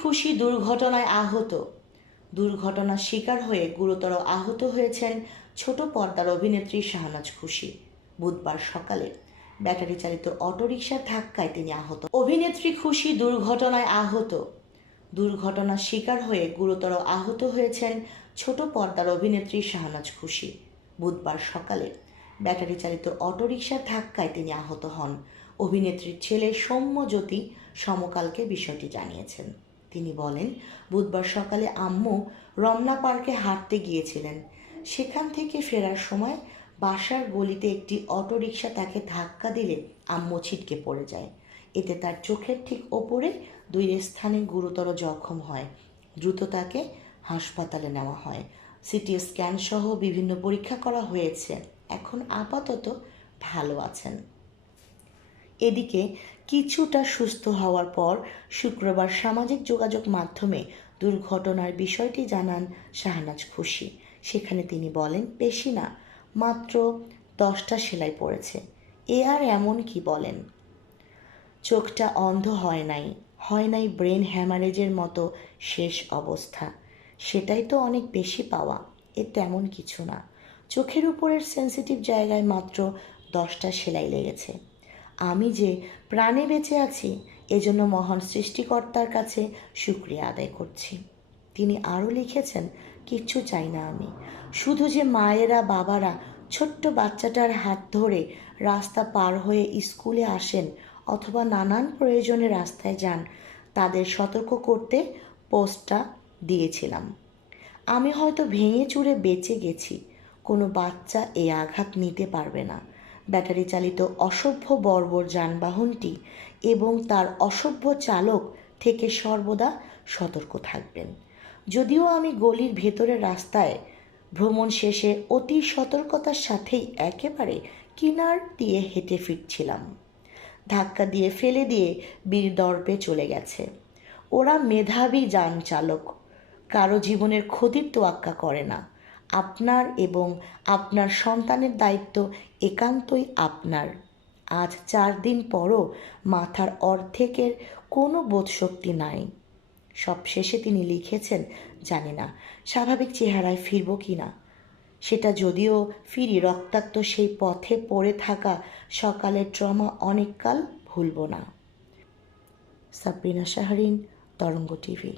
খুশি দুর্ঘটনায় আহত। দুর্ঘটনার শিকার হয়ে গুরুতর আহত হয়েছেন ছোট পর্দার অভিনেত্রী শাহনাজ খুশি। বুধবার সকালে ব্যাটারি চালিত অটোরিকশার ধাক্কায় তিনি আহত। অভিনেত্রী খুশি দুর্ঘটনায় আহত। দুর্ঘটনার শিকার হয়ে গুরুতর আহত হয়েছেন ছোট পর্দার অভিনেত্রী শাহনাজ খুশি। বুধবার সকালে ব্যাটারি চালিত অটোরিকশার ধাক্কায় তিনি আহত হন। অভিনেত্রীর ছেলে সৌম্যজ্যোতি সমকালকে বিষয়টি জানিয়েছেন। তিনি বলেন, বুধবার সকালে আম্মু রমনা পার্কে হাঁটতে গিয়েছিলেন। সেখান থেকে ফেরার সময় বাসার গলিতে একটি অটোরিকশা তাকে ধাক্কা দিলে আম্মু ছিটকে পড়ে যায়। এতে তার চোখের ঠিক ওপরে 2 স্থানে গুরুতর জখম হয়। দ্রুত তাকে হাসপাতালে নেওয়া হয়। সিটি স্ক্যান সহ বিভিন্ন পরীক্ষা করা হয়েছে। এখন আপাতত ভালো আছেন। এদিকে কিছুটা সুস্থ হওয়ার পর শুক্রবার সামাজিক যোগাযোগ মাধ্যমে দুর্ঘটনার বিষয়টি জানান শাহনাজ খুশি। সেখানে তিনি বলেন, বেশি না, মাত্র 10টা সেলাই পড়েছে। এ আর এমন কি বলেন? চোখটা অন্ধ হয় নাই ব্রেন হ্যামারেজের মতো শেষ অবস্থা। সেটাই তো অনেক বেশি পাওয়া। এ তেমন কিছু না। চোখের উপরের সেন্সিটিভ জায়গায় মাত্র 10টা সেলাই লেগেছে। আমি যে প্রাণে বেঁচে আছি এজন্য মহান সৃষ্টিকর্তার কাছে শুকরিয়া আদায় করছি। তিনি আরও লিখেছেন, কিচ্ছু চাই না আমি, শুধু যে মায়েরা বাবারা ছোট্ট বাচ্চাটার হাত ধরে রাস্তা পার হয়ে স্কুলে আসেন অথবা নানান প্রয়োজনে রাস্তায় যান, তাদের সতর্ক করতে পোস্টটা দিয়েছিলাম। আমি হয়তো ভেঙে চুরে বেঁচে গেছি, কোনো বাচ্চা এই আঘাত নিতে পারবে না। ব্যাটারি চালিত অসভ্য বর্বর যানবাহনটি এবং তার অসভ্য চালক থেকে সর্বদা সতর্ক থাকবেন। যদিও আমি গলির ভেতরের রাস্তায় ভ্রমণ শেষে অতি সতর্কতার সাথেই একেবারে কিনার দিয়ে হেঁটে ফিরছিলাম, ধাক্কা দিয়ে ফেলে দিয়ে বীর দর্পে চলে গেছে। ওরা মেধাবী যান চালক, কারো জীবনের ক্ষতির তোয়াক্কা করে না। আপনার এবং আপনার সন্তানের দায়িত্ব একান্তই আপনার। আজ 4 দিন পরও মাথার অর্ধেকের কোনো বোধশক্তি নাই। সবশেষে তিনি লিখেছেন, জানি না স্বাভাবিক চেহারায় ফিরব কি না। সেটা যদিও ফিরি, রক্তাক্ত সেই পথে পড়ে থাকা সকালের ট্রমা অনেককাল ভুলব না। সাবরিনা শাহরিন, তরঙ্গ টিভি।